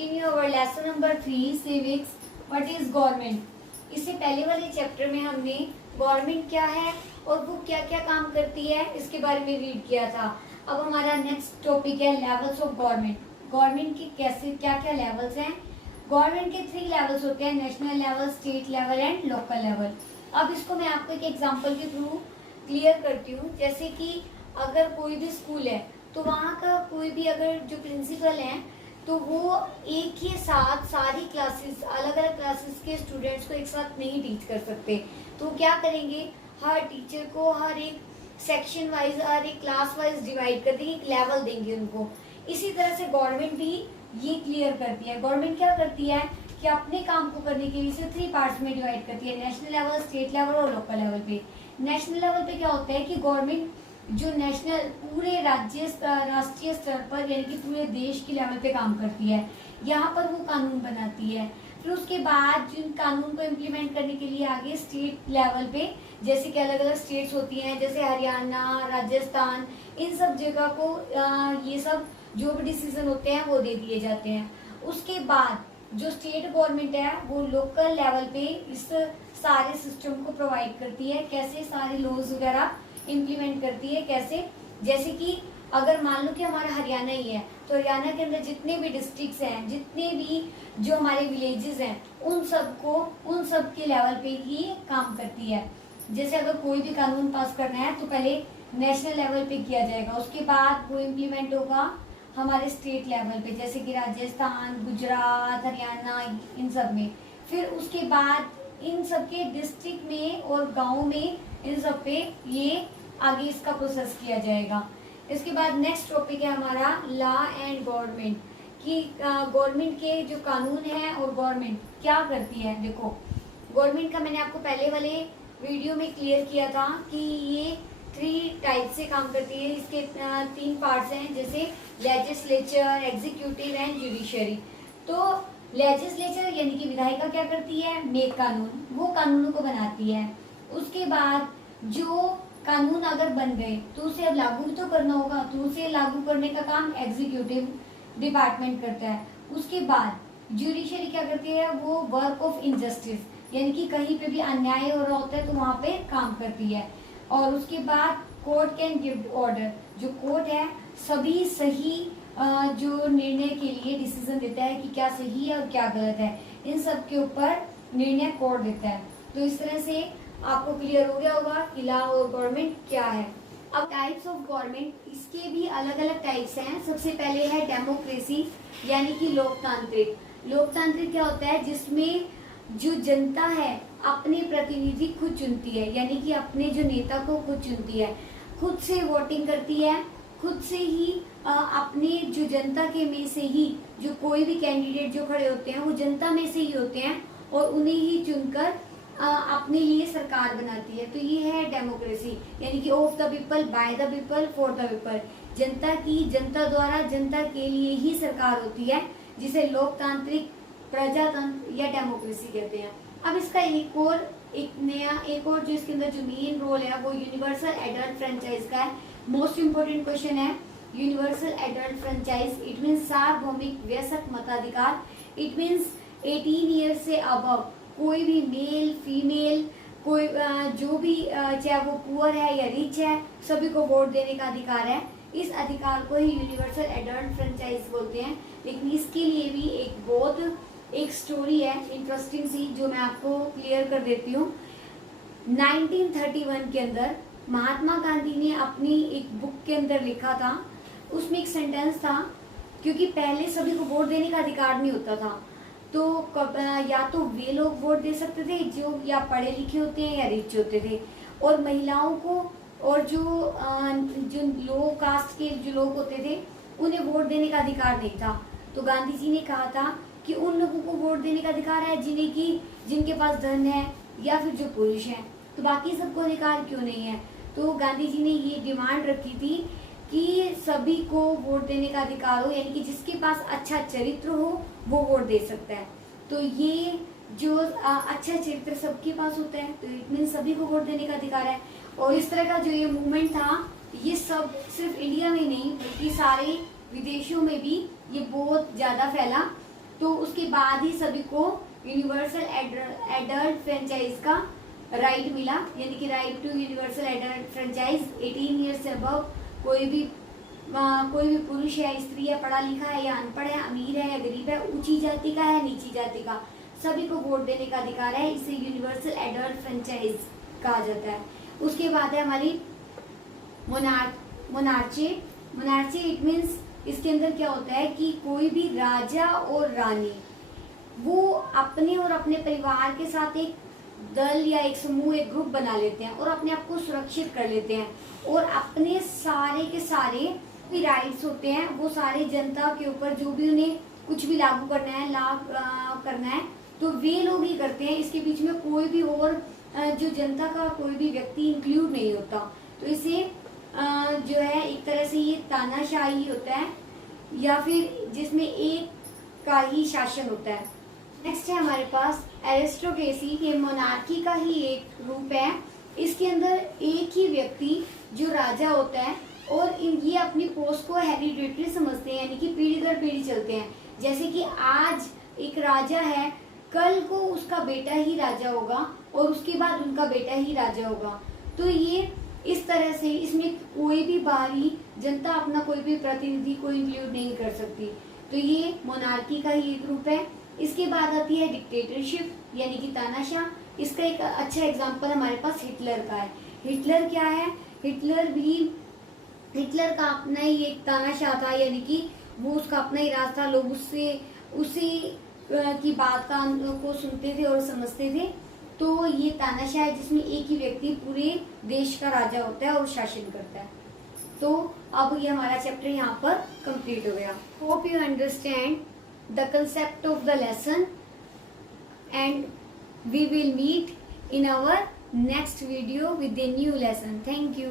continue our lesson number 3 civics. What is government? इससे पहले वाले चैप्टर में हमने गवर्नमेंट क्या है और वो क्या क्या काम करती है इसके बारे में रीड किया था। अब हमारा नेक्स्ट टॉपिक है लेवल्स ऑफ गवर्नमेंट। गवर्नमेंट के कैसे क्या क्या लेवल्स हैं। गवर्नमेंट के 3 लेवल्स होते हैं, national level, state level and local level. अब इसको मैं आपको एक एग्जांपल के थ्रू क्लियर करती हूँ। जैसे कि अगर कोई भी स्कूल है तो वहाँ का कोई भी अगर जो प्रिंसिपल हैं तो वो एक ही साथ सारी क्लासेस, अलग अलग क्लासेस के स्टूडेंट्स को एक साथ नहीं टीच कर सकते। तो क्या करेंगे, हर टीचर को हर एक सेक्शन वाइज, हर एक क्लास वाइज डिवाइड कर देंगे, एक लेवल देंगे उनको। इसी तरह से गवर्नमेंट भी ये क्लियर करती है। गवर्नमेंट क्या करती है कि अपने काम को करने के लिए इसे 3 पार्ट्स में डिवाइड करती है, नेशनल लेवल, स्टेट लेवल और लोकल लेवल पे। नेशनल लेवल पे क्या होता है कि गवर्नमेंट जो नेशनल पूरे राष्ट्रीय स्तर पर यानी कि पूरे देश के लेवल पे काम करती है, यहाँ पर वो कानून बनाती है। फिर उसके बाद जिन कानून को इम्प्लीमेंट करने के लिए आगे स्टेट लेवल पे, जैसे कि अलग अलग स्टेट्स होती हैं जैसे हरियाणा, राजस्थान, इन सब जगह को ये सब जो भी डिसीजन होते हैं वो दे दिए जाते हैं। उसके बाद जो स्टेट गवर्नमेंट है वो लोकल लेवल पे इस सारे सिस्टम को प्रोवाइड करती है, कैसे सारे लॉज वगैरह इम्प्लीमेंट करती है। कैसे, जैसे कि अगर मान लो कि हमारा हरियाणा ही है तो हरियाणा के अंदर जितने भी डिस्ट्रिक्ट्स हैं, जितने भी जो हमारे विलेजेस हैं, उन सब के लेवल पे ही काम करती है। जैसे अगर कोई भी कानून पास करना है तो पहले नेशनल लेवल पे किया जाएगा, उसके बाद वो इम्प्लीमेंट होगा हमारे स्टेट लेवल पे, जैसे कि राजस्थान, गुजरात, हरियाणा, इन सब में। फिर उसके बाद इन सब के डिस्ट्रिक्ट में और गाँव में इन सब पे ये आगे इसका प्रोसेस किया जाएगा। इसके बाद नेक्स्ट टॉपिक है हमारा लॉ एंड गवर्नमेंट, कि गवर्नमेंट के जो कानून है और गवर्नमेंट क्या करती है। देखो, गवर्नमेंट का मैंने आपको पहले वाले वीडियो में क्लियर किया था कि ये 3 टाइप से काम करती है। इसके 3 पार्ट्स हैं, जैसे लेजिस्लेचर, एग्जीक्यूटिव एंड जुडिशरी। तो लेजिस्लेचर यानी कि विधायिका क्या करती है, मेक कानून, वो कानूनों को बनाती है। उसके बाद जो कानून अगर बन गए तो उसे अब लागू भी तो करना होगा, तो उसे लागू करने का काम एग्जीक्यूटिव डिपार्टमेंट करता है। उसके बाद जुडिशरी क्या करती है, वो वर्क ऑफ इंजस्टिस यानी कि कहीं पे भी अन्याय हो रहा होता है तो वहां पे काम करती है। और उसके बाद कोर्ट कैन गिव ऑर्डर, जो कोर्ट है सभी सही जो निर्णय के लिए डिसीजन देता है कि क्या सही है और क्या गलत है, इन सब के ऊपर निर्णय कोर्ट देता है। तो इस तरह से आपको क्लियर हो गया होगा कि लॉ और गवर्नमेंट क्या है। अब टाइप्स ऑफ गवर्नमेंट, इसके भी अलग अलग टाइप्स हैं। सबसे पहले है डेमोक्रेसी यानी कि लोकतांत्रिक। लोकतांत्रिक क्या होता है, जिसमें जो जनता है अपने प्रतिनिधि खुद चुनती है, यानी कि अपने जो नेता को खुद चुनती है, खुद से वोटिंग करती है, खुद से ही अपने जो जनता के में से ही जो कोई भी कैंडिडेट जो खड़े होते हैं वो जनता में से ही होते हैं और उन्हें ही चुनकर अपने लिए सरकार बनाती है। तो ये है डेमोक्रेसी यानी कि of the people, by the people, for the people. जनता की, जनता द्वारा, जनता के लिए ही सरकार होती है, जिसे लोकतांत्रिक, प्रजातंत्र या डेमोक्रेसी कहते हैं। अब इसका एक और जो इसके अंदर जो मेन रोल है वो यूनिवर्सल एडल्ट फ्रेंचाइज का है। मोस्ट इम्पोर्टेंट क्वेश्चन है universal adult franchise. It means सार्वभौमिक वयस्क मताधिकार। इट मीन्स 18 ईयर से अबव कोई भी मेल, फीमेल, कोई जो भी चाहे वो पुअर है या रिच है, सभी को वोट देने का अधिकार है। इस अधिकार को ही यूनिवर्सल एडल्ट फ्रेंचाइज बोलते हैं। लेकिन इसके लिए भी एक स्टोरी है इंटरेस्टिंग सी, जो मैं आपको क्लियर कर देती हूँ। 1931 के अंदर महात्मा गांधी ने अपनी एक बुक के अंदर लिखा था, उसमें एक सेंटेंस था, क्योंकि पहले सभी को वोट देने का अधिकार नहीं होता था, तो या तो वे लोग वोट दे सकते थे जो या पढ़े लिखे होते हैं या रिच होते थे, और महिलाओं को और जो लो कास्ट के जो लोग होते थे उन्हें वोट देने का अधिकार नहीं था। तो गांधी जी ने कहा था कि उन लोगों को वोट देने का अधिकार है जिनके पास धन है या फिर जो पुरुष हैं, तो बाकी सबको अधिकार क्यों नहीं है। तो गांधी जी ने ये डिमांड रखी थी कि सभी को वोट देने का अधिकार हो, यानी कि जिसके पास अच्छा चरित्र हो वो वोट दे सकता है। तो ये जो अच्छा चरित्र सबके पास होता है तो इट मीन सभी को वोट देने का अधिकार है। और इस तरह का जो ये मूवमेंट था, ये सब सिर्फ इंडिया में नहीं बल्कि सारे विदेशों में भी ये बहुत ज्यादा फैला। तो उसके बाद ही सभी को यूनिवर्सल एडल्ट फ्रेंचाइज का राइट मिला, यानी कि right to universal adult franchise. 18 years से अबव कोई भी पुरुष है, स्त्री है, पढ़ा लिखा है या अनपढ़ है, अमीर है या गरीब है, ऊंची जाति का है, नीची जाति का, सभी को वोट देने का अधिकार है। इसे यूनिवर्सल एडल्ट फ्रेंचाइज कहा जाता है। उसके बाद है हमारी मोनार्ची। इट मीन्स इसके अंदर क्या होता है कि कोई भी राजा और रानी वो अपने और अपने परिवार के साथ एक दल या एक समूह, एक ग्रुप बना लेते हैं और अपने आप को सुरक्षित कर लेते हैं, और अपने सारे के सारे भी राइट्स होते हैं वो सारे जनता के ऊपर, जो भी उन्हें कुछ भी लागू करना है, करना है तो वे लोग ही करते हैं। इसके बीच में कोई भी और जो जनता का कोई भी व्यक्ति इंक्लूड नहीं होता। तो इसे जो है एक तरह से ये तानाशाही होता है, या फिर जिसमें एक का ही शासन होता है। नेक्स्ट है हमारे पास एरिस्टोक्रेसी। ये मोनार्की का ही एक रूप है। इसके अंदर एक ही व्यक्ति जो राजा होता है, और ये अपनी पोस्ट को हेरिडिटरी समझते हैं, यानी कि पीढ़ी दर पीढ़ी चलते हैं। जैसे कि आज एक राजा है, कल को उसका बेटा ही राजा होगा, और उसके बाद उनका बेटा ही राजा होगा। तो ये इस तरह से इसमें कोई भी बाहरी जनता अपना कोई भी प्रतिनिधि को इंक्लूड नहीं कर सकती। तो ये मोनार्की का ही एक रूप है। इसके बाद आती है डिक्टेटरशिप, यानी कि तानाशाह। इसका एक अच्छा एग्जांपल हमारे पास हिटलर का है। हिटलर क्या है? हिटलर का अपना ही एक तानाशाह था, यानी कि वो उसका अपना ही राज था। लोग उसी की बात को सुनते थे और समझते थे। तो ये तानाशाह है जिसमें एक ही व्यक्ति पूरे देश का राजा होता है और शासन करता है। तो अब ये हमारा चैप्टर यहाँ पर कंप्लीट हो गया। Hope you understand the concept of the lesson, and we will meet in our next video with a new lesson. Thank you.